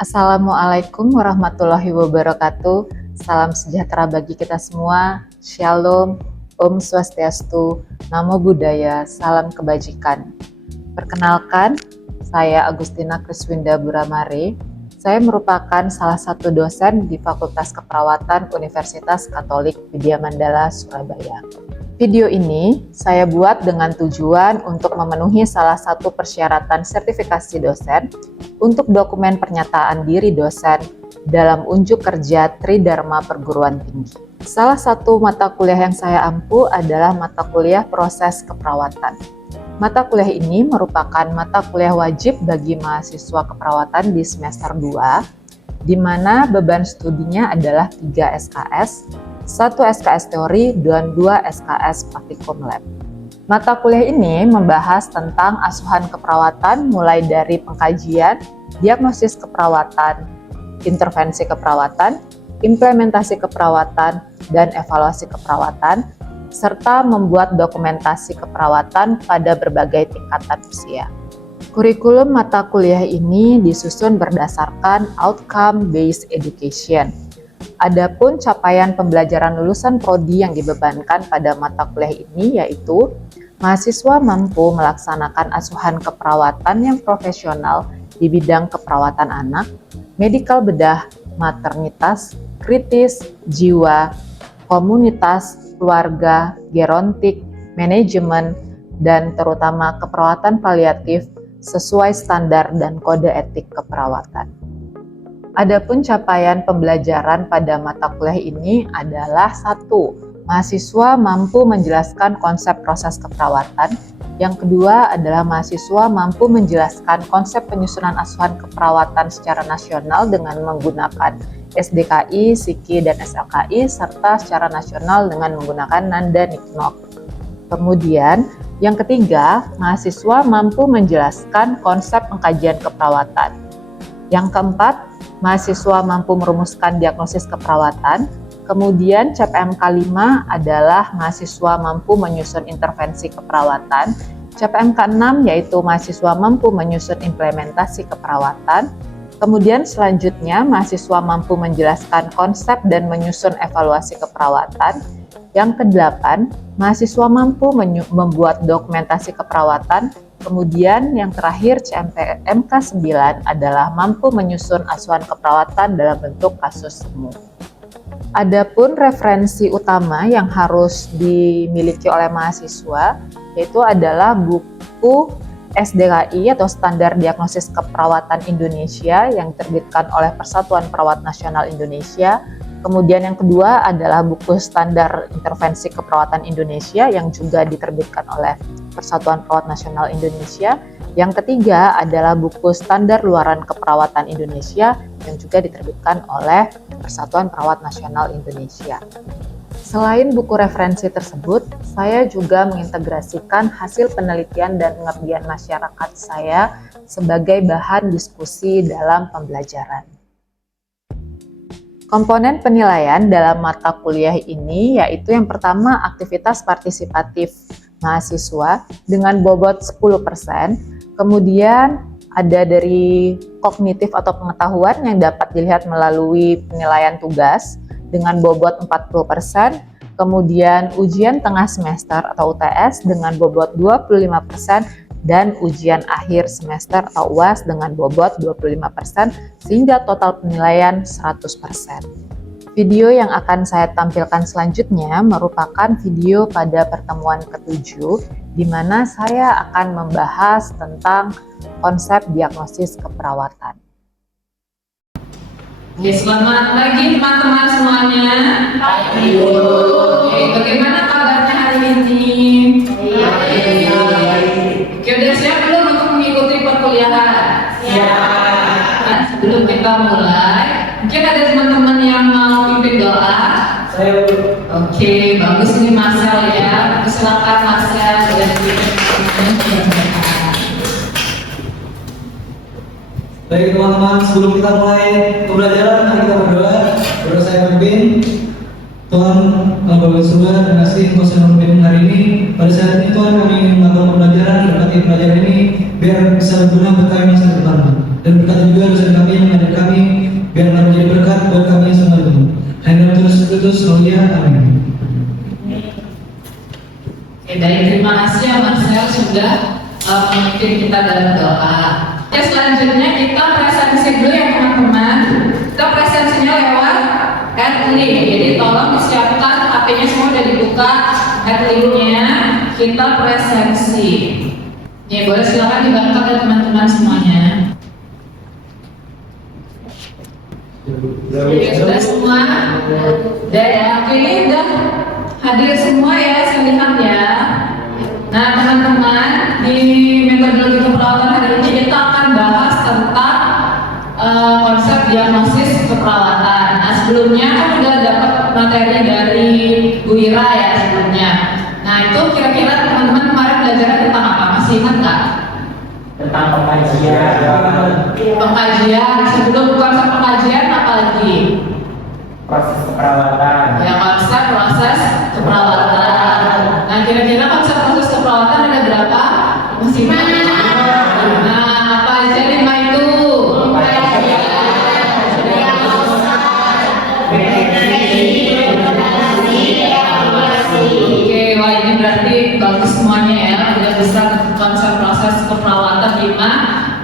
Assalamualaikum warahmatullahi wabarakatuh. Salam sejahtera bagi kita semua. Shalom, Om Swastiastu, Namo Buddhaya, salam kebajikan. Perkenalkan, saya Agustina Kriswinda Buramare. Saya merupakan salah satu dosen di Fakultas Keperawatan Universitas Katolik Widya Mandala, Surabaya. Video ini saya buat dengan tujuan untuk memenuhi salah satu persyaratan sertifikasi dosen untuk dokumen pernyataan diri dosen dalam unjuk kerja Tridharma Perguruan Tinggi. Salah satu mata kuliah yang saya ampu adalah mata kuliah proses keperawatan. Mata kuliah ini merupakan mata kuliah wajib bagi mahasiswa keperawatan di semester 2, di mana beban studinya adalah 3 SKS, 1 SKS teori, dan 2 SKS praktikum lab. Mata kuliah ini membahas tentang asuhan keperawatan mulai dari pengkajian, diagnosis keperawatan, intervensi keperawatan, implementasi keperawatan, dan evaluasi keperawatan, serta membuat dokumentasi keperawatan pada berbagai tingkatan usia. Kurikulum mata kuliah ini disusun berdasarkan outcome-based education. Adapun capaian pembelajaran lulusan prodi yang dibebankan pada mata kuliah ini yaitu mahasiswa mampu melaksanakan asuhan keperawatan yang profesional di bidang keperawatan anak, medikal bedah, maternitas, kritis, jiwa, komunitas, keluarga, gerontik, manajemen, dan terutama keperawatan paliatif sesuai standar dan kode etik keperawatan. Adapun capaian pembelajaran pada mata kuliah ini adalah 1. Mahasiswa mampu menjelaskan konsep proses keperawatan. Yang kedua adalah mahasiswa mampu menjelaskan konsep penyusunan asuhan keperawatan secara nasional dengan menggunakan SDKI, SIKI, dan SLKI, serta secara nasional dengan menggunakan Nanda Niknok. Kemudian, yang ketiga, mahasiswa mampu menjelaskan konsep pengkajian keperawatan. Yang keempat, mahasiswa mampu merumuskan diagnosis keperawatan. Kemudian CPMK 5 adalah mahasiswa mampu menyusun intervensi keperawatan. CPMK 6 yaitu mahasiswa mampu menyusun implementasi keperawatan. Kemudian selanjutnya mahasiswa mampu menjelaskan konsep dan menyusun evaluasi keperawatan. Yang ke-8, mahasiswa mampu membuat dokumentasi keperawatan. Kemudian yang terakhir CPMK 9 adalah mampu menyusun asuhan keperawatan dalam bentuk kasus semu. Adapun referensi utama yang harus dimiliki oleh mahasiswa yaitu adalah buku SDKI atau Standar Diagnosis Keperawatan Indonesia yang diterbitkan oleh Persatuan Perawat Nasional Indonesia. Kemudian yang kedua adalah buku Standar Intervensi Keperawatan Indonesia yang juga diterbitkan oleh Persatuan Perawat Nasional Indonesia. Yang ketiga adalah buku Standar Luaran Keperawatan Indonesia yang juga diterbitkan oleh Persatuan Perawat Nasional Indonesia. Selain buku referensi tersebut, saya juga mengintegrasikan hasil penelitian dan pengabdian masyarakat saya sebagai bahan diskusi dalam pembelajaran. Komponen penilaian dalam mata kuliah ini yaitu yang pertama aktivitas partisipatif mahasiswa dengan bobot 10%, kemudian ada dari kognitif atau pengetahuan yang dapat dilihat melalui penilaian tugas dengan bobot 40%, kemudian ujian tengah semester atau UTS dengan bobot 25%, dan ujian akhir semester atau UAS dengan bobot 25% sehingga total penilaian 100%. Video yang akan saya tampilkan selanjutnya merupakan video pada pertemuan ke-7 di mana saya akan membahas tentang konsep diagnosis keperawatan. Oke, selamat pagi teman-teman semuanya. Pagi. Oke, bagaimana kabarnya hari ini? Oke, udah siap belum untuk mengikuti perkuliahan? Siap. Nah, sebelum kita mulai, mungkin ada teman-teman yang mau pimpin doa. Saya Oke, bagus ini Marcel ya. Silakan Marcel dan Baik teman-teman, sebelum kita mulai pembelajaran, mari kita berdoa. Berdoa saya pimpin. Tuhan, Bapak Surga, terima kasih Engkau sudah memimpin hari ini. Pada saat ini Tuhan kami ingin melakukan pembelajaran, berkati pelajaran ini biar bisa berguna buat kami masa depan. Dan berkati juga dosen kami yang ada kami Kristus, Rolia, amin. Oke, baik, terima kasih ya Marcel sudah memimpin kita dalam doa. Oke, selanjutnya kita presensi dulu ya teman-teman. Kita presensinya lewat Adlink. Jadi tolong disiapkan HP-nya semua udah dibuka Adlink-nya. Kita presensi. Ya, boleh silakan dibantu ya teman-teman semuanya. Ya, sudah semua. Dan ini udah hadir semua ya, saya lihat ya. Nah teman-teman, di metodologi keperawatan hari ini kita akan bahas tentang konsep diagnosis keperawatan. Nah sebelumnya kan udah dapat materi dari Bu Ira ya sebelumnya. Nah itu kira-kira teman-teman kemarin belajar tentang apa? Masih ingat nggak? Tentang pengkajian. Pengkajian. Sebelum konsep pengkajian apa lagi? Proses keperawatan. Ya, konsep proses keperawatan. Nah, kira-kira konsep proses keperawatan ada berapa? Masih banyak. Nah, apa aja 5 itu? Oke, wah ini berarti bagus semuanya ya. Udah bisa konsep proses keperawatan 5.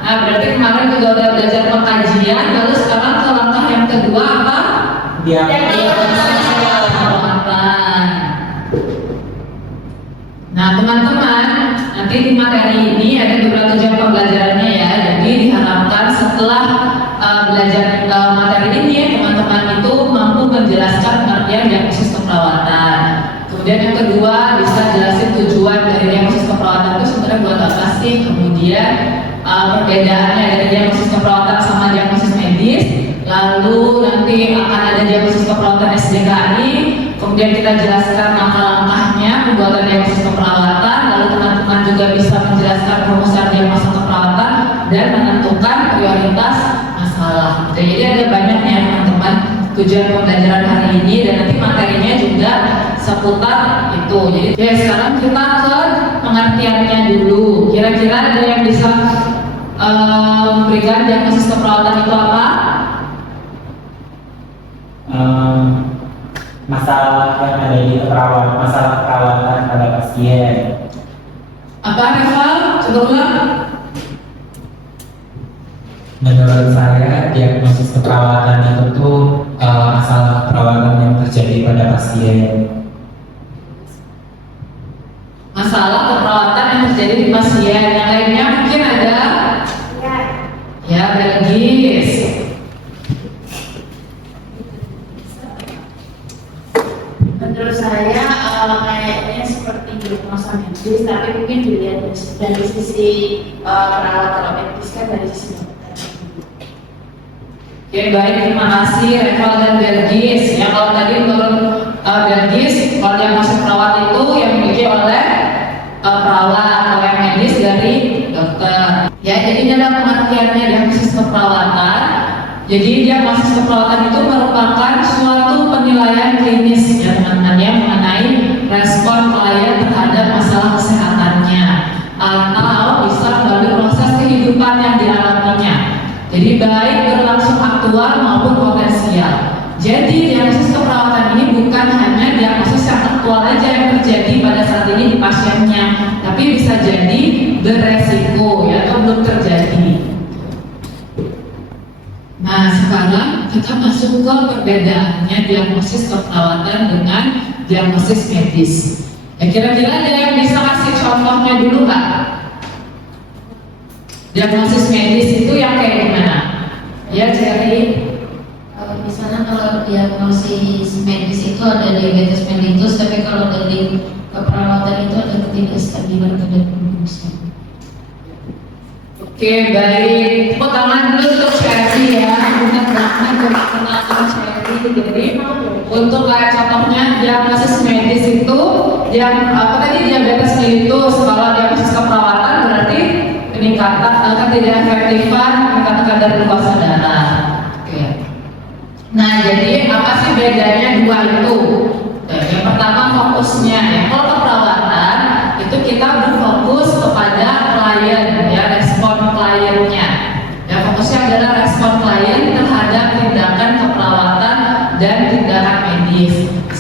Nah, berarti kemarin juga udah belajar pengkajian. Lalu sekarang ke langkah yang kedua apa? Nah teman-teman, nanti di materi ini ada beberapa tujuan pembelajarannya ya. Jadi diharapkan setelah belajar materi ini teman-teman itu mampu menjelaskan pengertian diagnosis keperawatan. Kemudian yang kedua bisa jelasin tujuan dari diagnosis keperawatan itu sebenarnya buat apa sih. Kemudian perbedaannya dari diagnosis keperawatan sama diagnosis medis. Lalu nanti akan ada diagnosis keperawatan SDKI. Kemudian kita jelaskan langkah-langkahnya pembuatan diagnosis keperawatan. Lalu teman-teman juga bisa menjelaskan perumusan diagnosis keperawatan dan menentukan prioritas masalah. Jadi ada banyak ya teman-teman tujuan pembelajaran hari ini dan nanti materinya juga seputar itu. Jadi ya, sekarang kita ke pengertiannya dulu. Kira-kira ada yang bisa memberikan diagnosis keperawatan itu apa? Masalah yang ada di masalah keperawatan pada pasien. Apa Reval? Coba ulang. Menurut saya diagnosis keperawatan itu tuh masalah keperawatan yang terjadi pada pasien. Masalah keperawatan yang terjadi di pasien. Yang lainnya mungkin ada? Ya, biologis. Menurut saya kayaknya seperti diagnosa medis, tapi mungkin dilihat dari sisi perawat kalau medis kan dari sisi dokter. Oke, baik, terima kasih Reval dan Belgis. Ya, kalau tadi menurut Belgis, kalau diagnosis perawat itu yang dimiliki oleh perawat, kalau yang medis dari dokter. Ya, jadi dalam pengertiannya diagnosis keperawatan. Jadi diagnosis keperawatan itu merupakan suatu penilaian klinis ya teman-teman ya mengenai respon klien terhadap masalah kesehatannya atau bisa melalui proses kehidupan yang dialaminya. Jadi baik berlangsung aktual maupun potensial. Jadi diagnosis keperawatan ini bukan hanya diagnosis yang aktual aja yang terjadi pada saat ini di pasiennya, tapi bisa jadi beresiko ya atau belum terjadi. Nah sekarang kita masuk ke perbedaannya diagnosis keperawatan dengan diagnosis medis. Ya kira-kira ada yang bisa kasih contohnya dulu nggak? Diagnosis medis itu yang kayak gimana? Ya Jerry. Misalnya kalau diagnosis medis itu ada diabetes mellitus, tapi kalau dari keperawatan itu ada ketidakstabilan kadar glukosa. Oke, baik. Tepuk tangan dulu untuk Cherry ya. Kita perkenalkan Cherry. Jadi untuk kayak contohnya diagnosis medis itu yang apa tadi diabetes mellitus. Kalau diagnosis keperawatan berarti peningkatan ketidakefektifan peningkatan kadar glukosa darah. Oke. Nah, jadi apa sih bedanya dua itu? Nah, yang pertama fokusnya ya. Kalau keperawatan itu kita berfokus kepada klien ya, respon kliennya. Ya, fokusnya adalah respon klien terhadap tindakan keperawatan dan tindakan medis.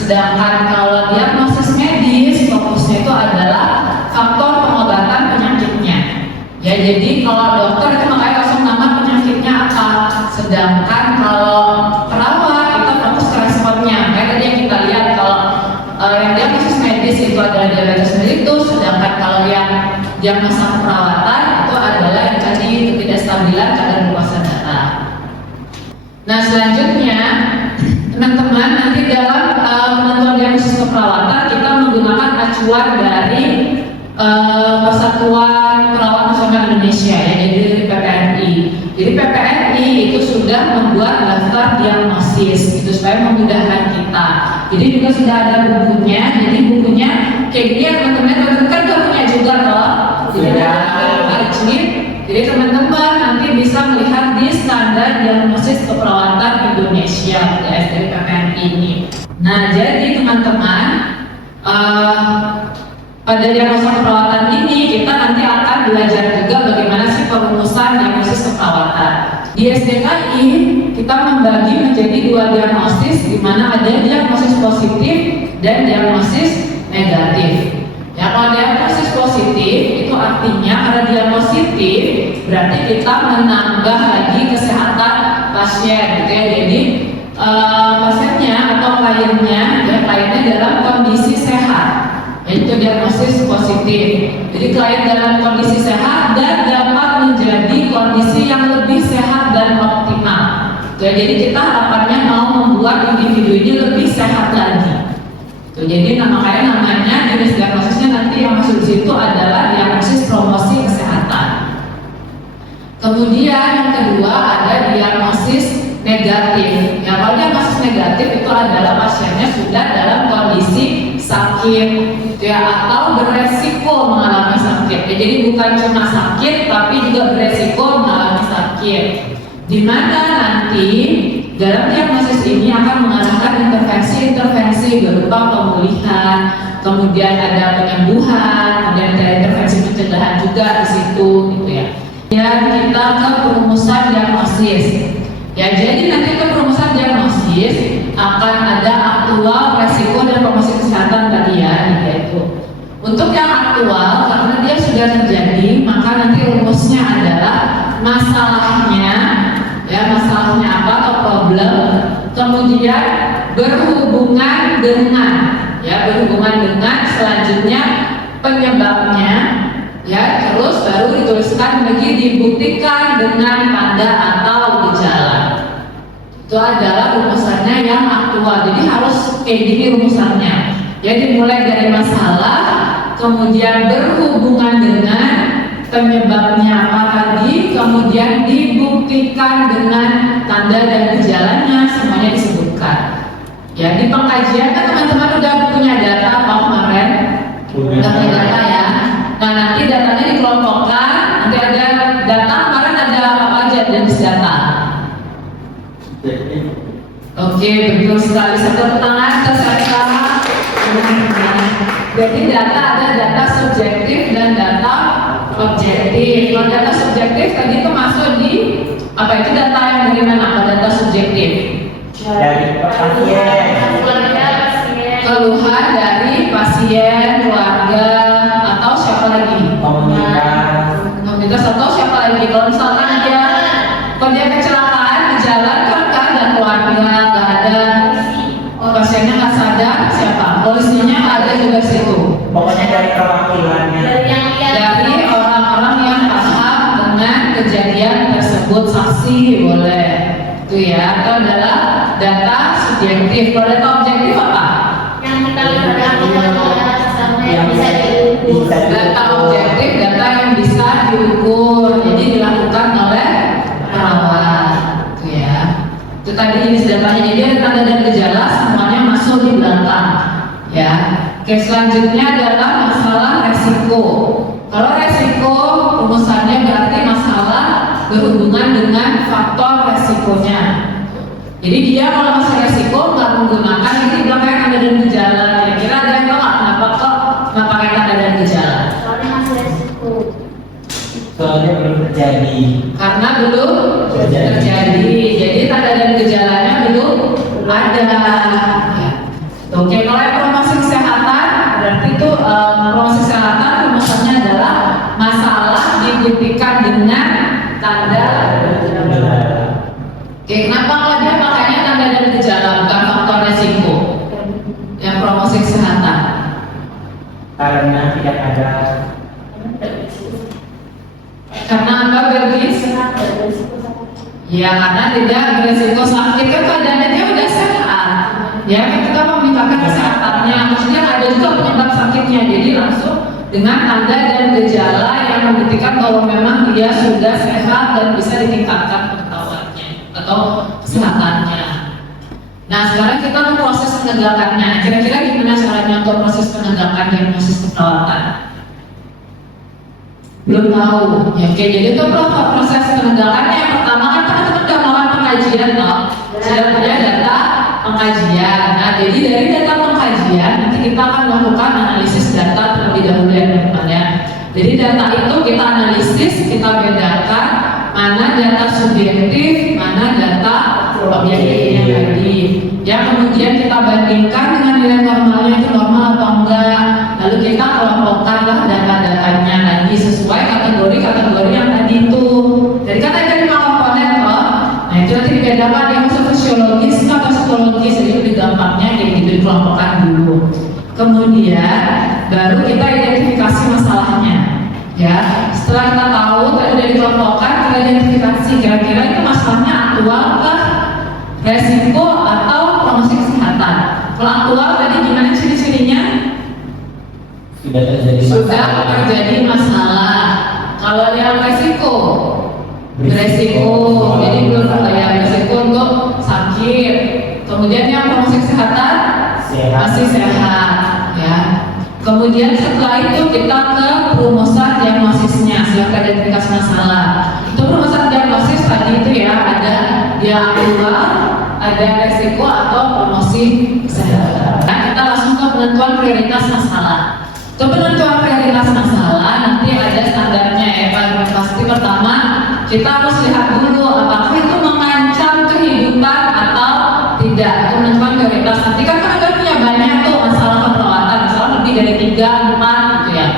Sedangkan kalau diagnosis medis, fokusnya itu adalah faktor pengobatan penyakitnya. Ya, jadi kalau dokter itu makanya langsung nama penyakitnya apa. Sedangkan kalau perawat kita fokus ke responnya. Kayak tadi yang kita lihat kalau yang diagnosis medis itu adalah diabetes mellitus, sedangkan kalau yang diagnosa perawatan itu adalah yang tadi ketidakstabilan kadar glukosa darah. Nah, selanjutnya teman-teman nanti dalam penentuan diagnosis keperawatan kita menggunakan acuan dari Persatuan Perawat Nasional Indonesia ya, jadi dari PPNI. Jadi PPNI itu sudah membuat daftar diagnosis itu supaya memudahkan kita. Jadi juga sudah ada bukunya. Jadi bukunya kayak gini ya teman-teman kan udah punya juga loh. Jadi ada wajib. Jadi teman-teman nanti bisa melihat di standar diagnosis keperawatan Indonesia ya, dari PPNI ini. Nah, jadi teman-teman pada diagnosa keperawatan ini kita nanti akan belajar juga bagaimana sih perumusan diagnosis keperawatan. Di SDKI kita membagi menjadi 2 diagnosis, di mana ada diagnosis positif dan diagnosis negatif. Ya, kalau diagnosis positif itu artinya karena dia positif berarti kita menambah lagi kesehatan pasien, gitu ya. Jadi pasiennya atau kliennya dalam kondisi sehat. Itu diagnosis positif. Jadi klien dalam kondisi sehat dan dapat menjadi kondisi yang lebih sehat dan optimal. Jadi kita harapannya mau membuat individu ini lebih sehat lagi. Jadi makanya namanya jenis diagnosisnya nanti yang masuk di situ adalah diagnosis promosi kesehatan. Kemudian yang kedua ada diagnosis negatif. Ya, kalau diagnosis negatif itu adalah pasiennya sudah dalam kondisi sakit ya, atau beresiko mengalami sakit ya, jadi bukan cuma sakit tapi juga beresiko mengalami sakit, di mana nanti dalam diagnosis ini akan mengarahkan intervensi berupa pemulihan, kemudian ada penyembuhan, kemudian ada intervensi pencegahan juga di situ gitu ya. Dan kita ke perumusan diagnosis. Ya, jadi nanti ke perumusan diagnosis akan ada aktual, resiko, dan promosi kesehatan tadi ya, itu. Untuk yang aktual, karena dia sudah terjadi, maka nanti rumusnya adalah masalahnya, ya masalahnya apa atau problem, kemudian berhubungan dengan, selanjutnya penyebabnya, ya terus baru dituliskan lagi dibuktikan dengan tanda atau gejala. Itu adalah rumusannya yang aktual. Jadi harus kayak gini rumusannya. Jadi mulai dari masalah, kemudian berhubungan dengan penyebabnya apa tadi, kemudian dibuktikan dengan tanda dan gejalanya, semuanya disebutkan. Ya, di pengkajian kan teman-teman udah punya data apa kemarin? Udah punya data ya. Nah, nanti datanya dikelompokkan. Nanti ada data kemarin ada apa aja jenis data. Oke, betul sekali. Satu tangan bersama. Jadi data ada data subjektif dan data objektif. Kalau data subjektif tadi itu masuk di apa itu data yang dari mana? Apa data subjektif? Dari pasien. Keluhan dari pasien, keluarga, atau siapa lagi? Komunitas atau siapa lagi? Kalau misalkan dia kecelakaan di jalan kan nggak ada keluarga, nggak ada pasiennya nggak sadar, siapa? Polisinya nggak ada juga situ. Pokoknya dari perwakilannya. Dari orang-orang yang paham dengan kejadian tersebut, saksi boleh, itu ya. Itu adalah data subjektif. Kalau data objektif apa? Yang kita lihat sama yang bisa diukur. Data objektif, data yang bisa diukur, jadi dilakukan oleh perawat, itu ya. Itu tadi jenis datanya. Jadi ada tanda dan gejala, semuanya masuk di belakang, ya. Oke, selanjutnya adalah masalah resiko. Kalau resiko rumusannya berarti masalah berhubungan dengan faktor resikonya. Jadi dia kalau masalah resiko nggak menggunakan ini belakang tanda dan gejala. Kira-kira ada yang tahu kenapa pakai tanda dan gejala? Soalnya masih resiko. Soalnya belum terjadi. Karena belum terjadi. Jadi tanda dan gejalanya belum ada. Ya. Oke, kalau yang promosi kesehatan berarti itu promosi kesehatan rumusannya adalah masalah dibuktikan dengan tanda dan gejala. Oke, kenapa nggak dia makanya tanda dan gejala bukan faktor resiko yang promosi kesehatan? Karena tidak ada Karena apa Belgis? Ya karena tidak beresiko sakit kan keadaannya dia udah sehat. Ya kita memikirkan kesehatannya. Maksudnya ada juga penyebab sakitnya. Jadi langsung dengan tanda dan gejala yang membuktikan bahwa memang dia sudah sehat dan bisa ditingkatkan pengetahuannya atau kesehatannya. Nah sekarang kita proses penegakannya. Kira-kira gimana caranya untuk proses penegakan diagnosis keperawatan? Belum tahu. Ya, oke, jadi itu proses penegakannya. Yang pertama kan teman-teman udah melakukan pengajian, toh sudah punya data pengkajian. Nah, jadi dari data pengkajian nanti kita akan melakukan analisis data terlebih dahulu ya teman-teman. Jadi data itu kita analisis, kita bedakan mana data subjektif, mana data objektifnya tadi. Ya, kemudian kita bandingkan dengan nilai normalnya itu normal atau enggak. Lalu kita kelompokkanlah data-datanya lagi sesuai kategori-kategori yang tadi itu. Jadi kan ada 5 komponen toh. Nah itu nanti dibedakan yang fisiologis atau psikologis. Jadi lebih gampangnya kayak gitu dikelompokkan dulu. Kemudian baru kita identifikasi masalahnya. Ya, setelah kita tahu tadi udah dikelompokkan, kita identifikasi kira-kira itu masalahnya aktual kah, resiko atau promosi kesehatan. Kalau aktual tadi gimana ciri-cirinya? Sudah terjadi masalah. Kalau yang resiko, jadi belum ya resiko untuk sakit. Kemudian yang promosi kesehatan masih sehat, ya. Kemudian setelah itu kita ke perumusan diagnosisnya, silakan identifikasi masalah. Itu perumusan diagnosis tadi itu ya ada dia aktual, ada resiko atau promosi kesehatan. Nah, kita langsung ke penentuan prioritas masalah. Untuk penentuan prioritas masalah nanti ada standarnya ya Pak. Pasti pertama kita harus lihat dulu apakah itu mengancam kehidupan atau tidak. Itu penentuan prioritas. Nanti kan ada punya banyak tuh masalah keperawatan, misalnya lebih dari 3, 4 gitu ya.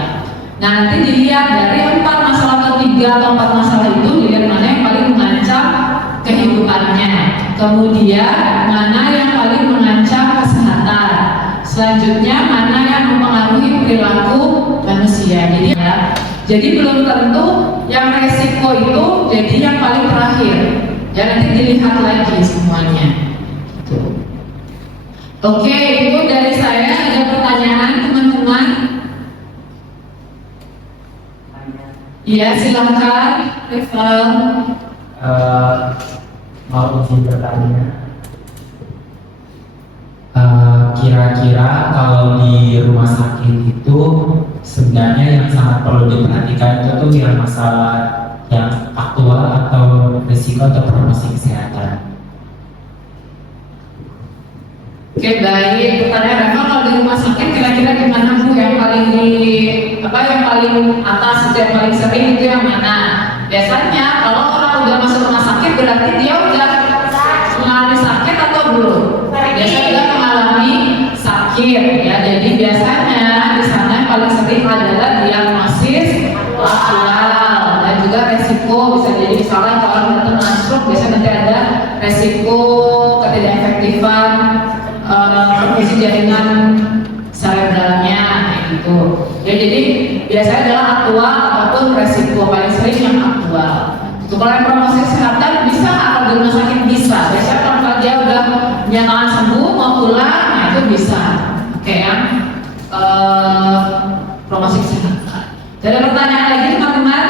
Nah nanti dilihat dari 4 masalah atau 3 atau 4 masalah itu dilihat mana yang paling mengancam kehidupannya. Kemudian mana yang paling mengancam kesehatan. Selanjutnya mana yang mempengaruhi perilaku manusia. Jadi belum tentu yang resiko itu jadi yang paling terakhir. Ya nanti dilihat lagi semuanya. Oke, itu dari saya. Ada pertanyaan teman-teman? Iya silakan. Rival. Mau izin bertanya. Kira-kira kalau di rumah sakit itu sebenarnya yang sangat perlu diperhatikan itu tuh yang masalah yang aktual atau risiko atau promosi kesehatan. Oke baik, pertanyaan Reva, kalau di rumah sakit kira-kira gimana Bu yang paling yang paling atas yang paling sering itu yang mana? Biasanya kalau orang udah masuk rumah sakit berarti dia udah mengalami sakit atau belum? Biasanya udah mengalami sakit ya. Jadi biasanya di sana yang paling sering adalah diagnosis aktual dan juga resiko. Bisa jadi misalnya kalau orang datang masuk biasanya nanti ada resiko ketidakefektifan fungsi jaringan cerebralnya gitu. Ya jadi biasanya adalah aktual ataupun resiko, paling sering yang aktual. Kalau yang promosi kesehatan bisa atau di rumah sakit bisa. Biasanya kalau dia udah nyatakan sembuh mau pulang, nah itu bisa. Oke yang promosi kesehatan. Ada pertanyaan lagi teman-teman?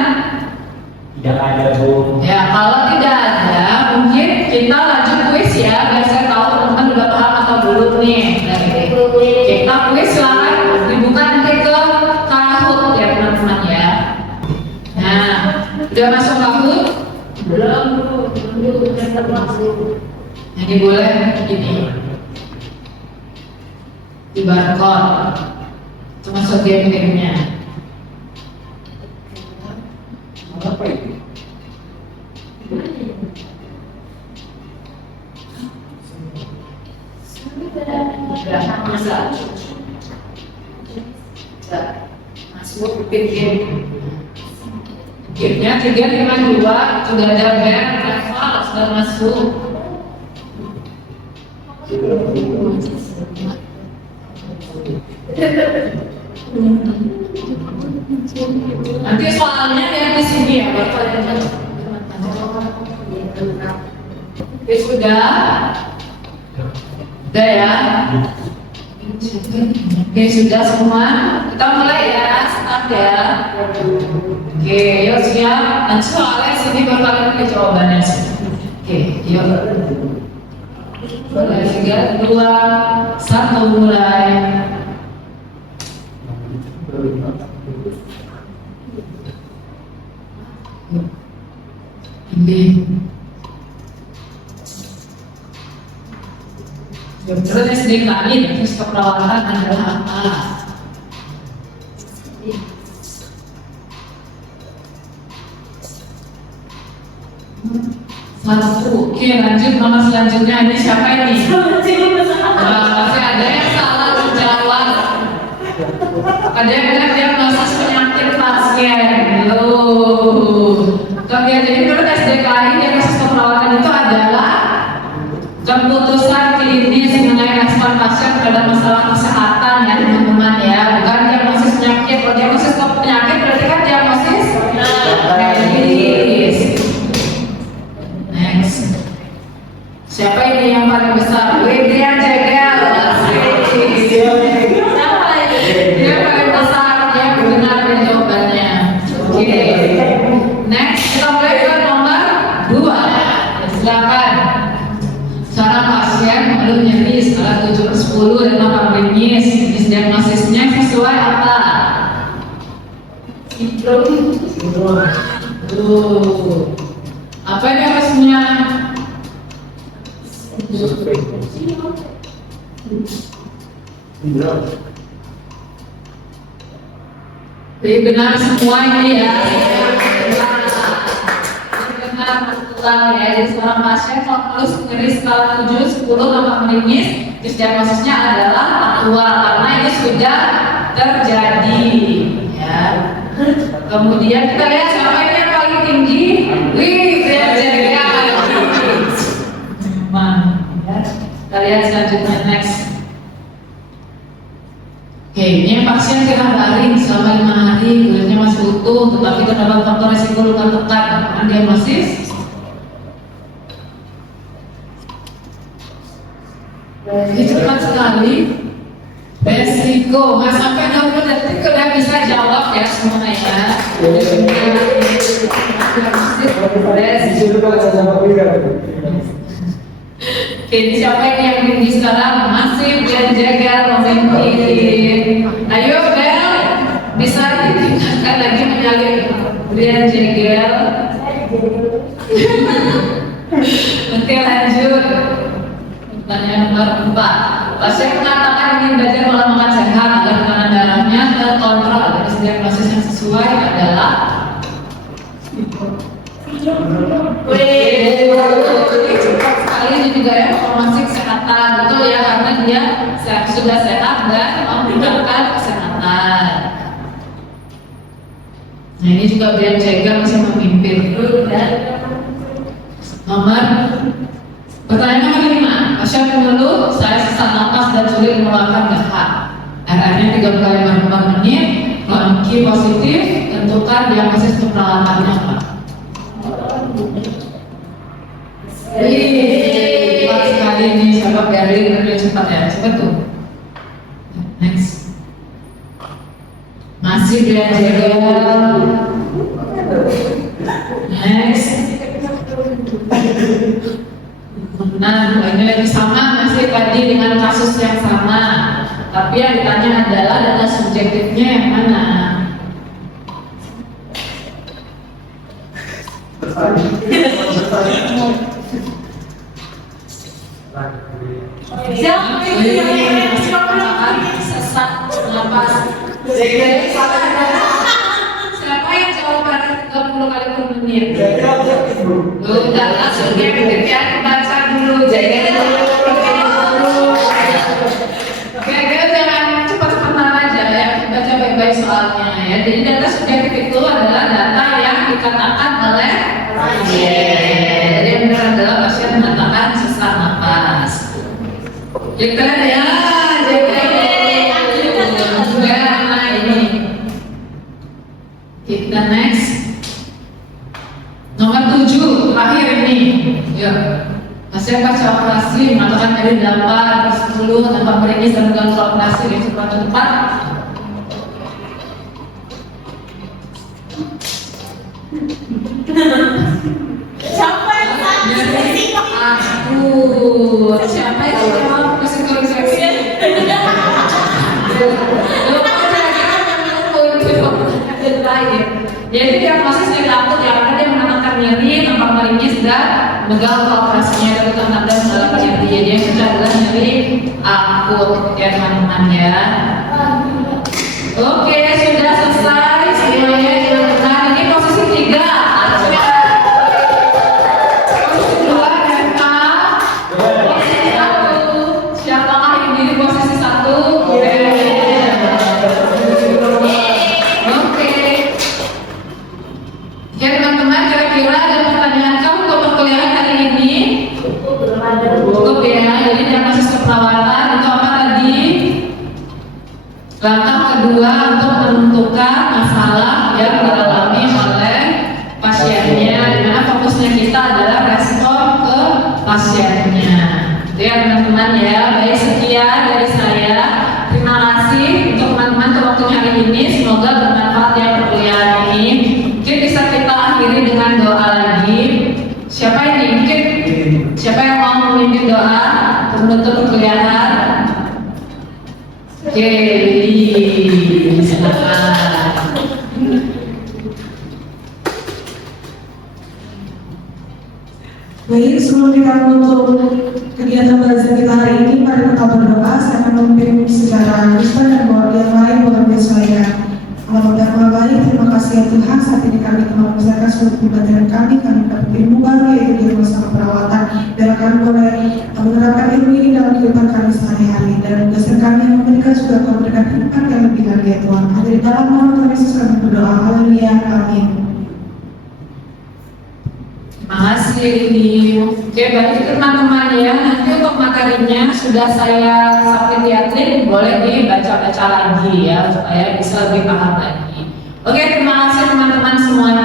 Tidak ada Bu. Ya kalau tidak ada, mungkin kita lanjut kuis ya. Biar saya tahu teman-teman udah paham atau belum nih. Kita kuis silakan dibuka nanti ke Kahoot ya teman-teman ya. Nah, udah masuk Kahoot? Belum. Jadi boleh ini di barcode termasuk game-gamenya. Apa itu? Sudah masuk Bisa masuk bikin game-nya 352 sudah ada band level sudah masuk. Nanti soalnya yang di sini ya, baru kalian oke, sudah ya. Oke, sudah semua. Kita mulai ya, start ya. Oke, yuk siap. Nanti soalnya sini baru kalian pilih jawabannya. Oke, yuk. Mulai 3, 2, 1 mulai. Ini terus SD kali terus keperawatan adalah apa? Satu. Oke, lanjut nomor selanjutnya ini siapa ini? Masih ada yang salah menjawab. Ada yang bilang dia proses penyakit pasien. Jadi menurut SDKI diagnosis keperawatan itu adalah keputusan klinis mengenai respon pasien terhadap masalah kesehatan ya teman-teman ya, bukan diagnosis penyakit. Kalau diagnosis penyakit berarti kan diagnosis medis. Next. Siapa ini yang paling besar? Widya Jegel. Siapa ini? Dia paling besar, dia benar dari jawabannya. Oke. Next, kita mulai ke nomor 2. Silakan. Seorang pasien mengeluh nyeri skala 7/10 dan 8 klinis. Jenis diagnosisnya sesuai apa? Sindrom. Apa ini harusnya? Jadi benar semua ini ya. Benar betul ya. Jadi seorang pasien kalau terus nyeri skala 7, 10, 8 klinis, terus diagnosisnya adalah aktual karena ini sudah terjadi. Ya. Kemudian kita lihat siapa ini yang paling tinggi. Kita lihat selanjutnya next. Oke, ini pasien daring selama 5 hari, kulitnya masih utuh, tetapi terdapat faktor resiko luka tekan. Dengan diagnosis ini cepat sekali. Resiko, nggak sampai 20 detik udah bisa jawab ya semuanya. Ini siapa ini yang tinggi sekarang? Masih Brian Jegel memimpin. Ayo Bel, bisa ditingkatkan lagi menyalip Brian Jegel. Oke, lanjut. Pertanyaan nomor 4. Pasien mengatakan ingin belajar pola makan sehat agar tekanan darahnya terkontrol. Jadi diagnosis yang sesuai adalah cepat sekali. Ini juga ya informasi kesehatan, betul ya, karena dia sudah sehat dan menggunakan kesehatan. Nah ini juga Brian Jegel masih memimpin. Nomor pertanyaan nomor 5. Pasien mengeluh saya sesak napas dan sulit mengeluarkan dahak. RR-nya 3 kali 4 menit. Kondisi positif. Tentukan diagnosis perawatan apa. Cepat sekali ini siapa dari lebih cepat ya, cepat tuh. Next. Masih Brian Jegel. Next. Nah, ini lagi sama, masih tadi dengan kasus yang sama. Tapi yang ditanya adalah data subjektifnya yang mana? Siapa yang sesak napas? Siapa yang jawabannya 30 kali per menit? Udah langsung dia kemudian baca dulu. Jadi jangan cepat-cepatan aja ya. Baca baik-baik. soalnya ya. Jadi data subjektif itu adalah data yang dikatakan oleh pasien. Jadi yang benar adalah pasien mengatakan sesak napas. Kita ya, juga ini. Kita next. Nomor 7 terakhir ini. Ya. Pasien pasca operasi mengatakan dari 8 10 tanpa meringis dan mengganggu operasi di suatu tempat. Siapa yang Aduh, siapa yang jawab psikologi? Jadi diagnosis dari akut yang ada dia menandakan nyeri, nampak meringis dan mengganggu operasinya dari tanda segala nyeri. Jadi yang itu adalah nyeri akut ya teman-teman ya. Oke, sudah selesai semuanya dengan benar. Ini posisi 3. Posisi 2 dan posisi 1. Siapakah yang diri posisi 1? Ya teman-teman, kira-kira ada pertanyaan kamu untuk perkuliahan hari ini? Cukup ya, jadi diagnosis keperawatan itu apa tadi? Langkah kedua untuk menentukan masalah yang dialami oleh pasiennya, di mana fokusnya kita adalah respon ke pasiennya. Itu ya teman-teman ya. Baik, sekian dari saya. Terima kasih untuk teman-teman untuk waktunya hari ini. Semoga bermanfaat ya perkuliahan ini. Mungkin bisa kita akhiri dengan doa lagi. Siapa yang mungkin? Siapa yang mau memimpin doa penutup perkuliahan? Oke, silakan. Baik, sebelum kita menutup kegiatan belajar kita hari ini, mari kita berdoa. Saya akan memimpin secara Kristen dan bahwa yang lain mengambil saya. Allah yang Maha Baik, terima kasih ya Tuhan. Saat ini kami telah membesarkan seluruh pembelajaran kami dapat ilmu baru yaitu di rumah sakit perawatan. Dan kami boleh menerapkan ilmu ini dalam kehidupan kami sehari-hari. Dan dasar kami yang memberikan sudah kau berikan impact yang lebih lagi ya Tuhan. Ada di dalam nama Tuhan Yesus kami berdoa. Haleluya, amin. Terima kasih Lili. Oke, baik teman-teman ya. Nanti untuk materinya sudah saya submit di Adlin, boleh dibaca-baca lagi ya supaya bisa lebih paham lagi. Oke, terima kasih teman-teman semuanya.